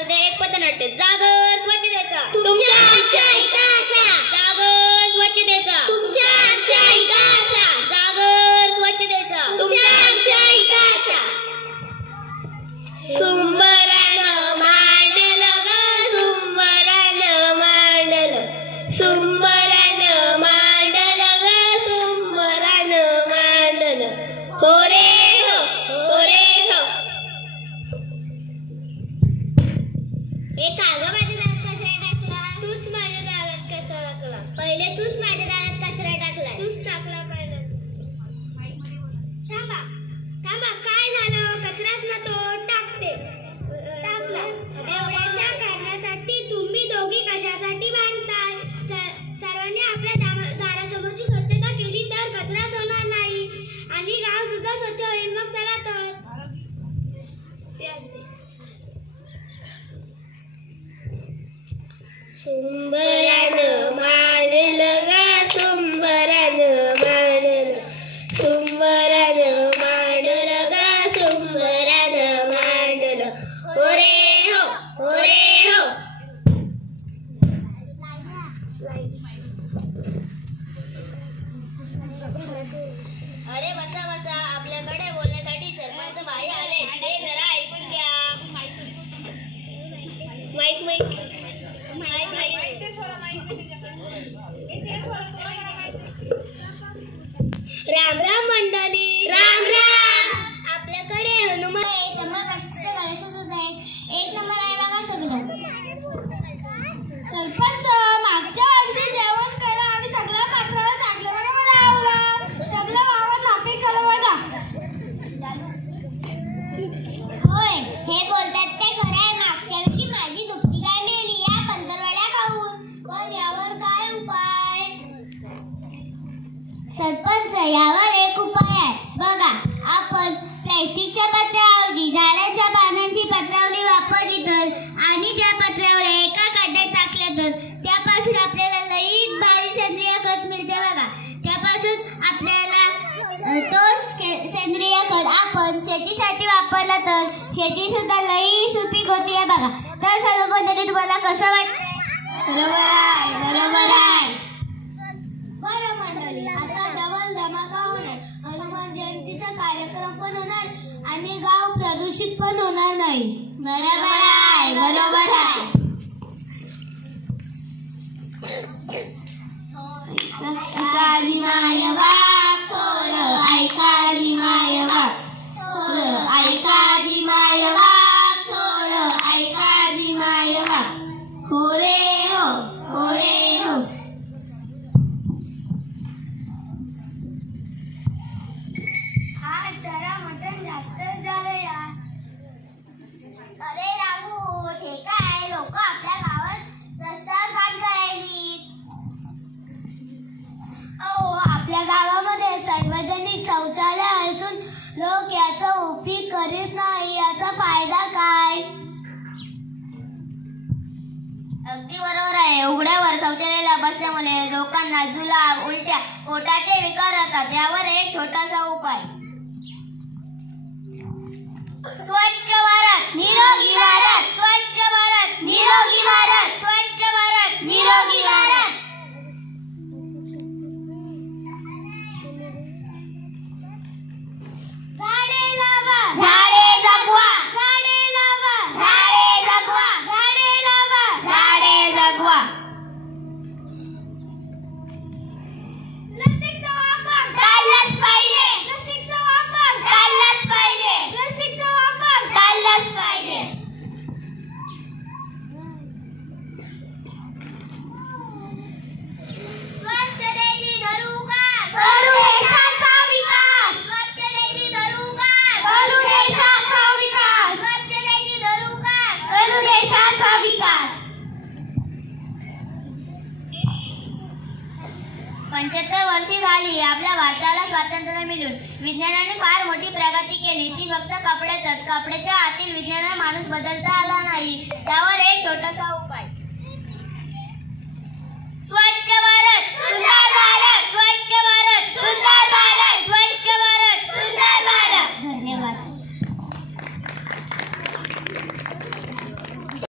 स्पर्धे एक पथनाट्य जागर स्वच्छतेचा तुमच्या आमच्या हिताचा जागर स्वच्छतेचा तुमच्या आमच्या हिताचा जागर स्वच्छतेचा तुमच्या आमच्या हिताचा सुंबरानं मांडलं ग सुंबरानं मांडलं सुंबरानं मांडलं ग सुंबरानं मांडलं हो रे हो रे हो ए का ग माझ्या दारात कचरा टाकला तूच माझ्या दारात कचरा टाकला पहिले तूच माझ्या दारात कचरा टाकला तूच टाकला पहिले थांबा थांबा काय झालं कचराच ना तो टाकते टाकला एवढ्याशा कारणासाठी तुम्ही दोघी कशासाठी भांडताय सर्वांनी आपल्या दारासमोरची स्वच्छता केली तर कचराच होणार नाही आणि गाव सुद्धा स्वच्छ होईल मग चला तर सुंबरानं मांडलं ग सुंबरानं मांडलं सुंबरानं मांडलं ग सुंबरानं मांडलं हो रे हो अरे बसा बसा आपल्याकडे बोलण्यासाठी सरपंच बाई आले ते जरा ऐकून घ्या माईक माईक राम राम मंडळी राम राम आपल्याकडे हनुमान 100 वर्षाचा गणेश सुद्धा आहे एक नंबर आहे बघा सगळं सरपंच मागच्या वर्षी जेवण केलं आणि सगळं पात्राला टाकलं बघा मला आवडलं सगळं वावर नापीक केलं बघा होय हे बोलतात ते खरं आहे मागच्या वेळी माझी दुपटी गाय मेली या पंधरवड्या खाऊन पण यावर काय उपाय सरपंच यावर एक उपाय आहे बघा आपण प्लास्टिकच्या पत्र्याऐवजी झाडाच्या पानांची पत्रावली वापरली तर आणि त्या पत्रावल्या एका खड्ड्यात टाकल्या तर त्यापासून आपल्याला लई भारी सेंद्रिय खत मिळते बघा त्यापासून आपल्याला तो सेंद्रिय खत आपण शेतीसाठी वापरला तर शेती सुद्धा लई सुपीक होती बघा तर सर्व पद्धती तुम्हाला कसं वाटतंय बरोबर आहे बरं मंडळी आता डबल धमाका होणार हनुमान जयंतीचा कार्यक्रम पण होणार आणि गाव प्रदूषित पण होणार नाही बरोबर आहे ऐकाली मायवा थोर ऐकाली मायवा थोर ऐकाजी मायवा थोर ऐकाजी मायवा हो रे हो जरा मटण जास्त झालं यार अरे रामू हे काय लोक आपल्या गावात रस्त्यावर घाण करायली अहो आपल्या गावामध्ये सार्वजनिक शौचालय असून लोक याचा उपयोग करीत नाही याचा फायदा काय अगदी बरोबर आहे उघड्यावर शौचालयाला बसल्यामुळे लोकांना जुलाब उलट्या पोटाचे विकार होतात यावर एक छोटासा उपाय स्वच्छ भारत निरोगी भारत स्वच्छ भारत निरोगी भारत स्वच्छ भारत निरोगी भारत झाडे लावा झाडे जगवा झाडे लावा झाडे जगवा झाडे लावा झाडे जगवा प्लास्टिकचा वापर टाळलाच पाहिजे प्लास्टिकचा वापर टाळलाच पाहिजे प्लास्टिकचा वापर टाळलाच पाहिजे स्वच्छतेची धरुकार करू देशाचा विकास स्वच्छतेची धरुकार करू देशाचा विकास स्वच्छतेची धरुकार करू देशाचा विकास 75 वर्षे झाली आपल्या भारताला स्वातंत्र्य मिळून विज्ञानाने फार मोठी प्रगती केली ती फक्त कपड्याच्या आतील विज्ञानाने माणूस बदलता आला नाही त्यावर एक छोटासा उपाय स्वच्छ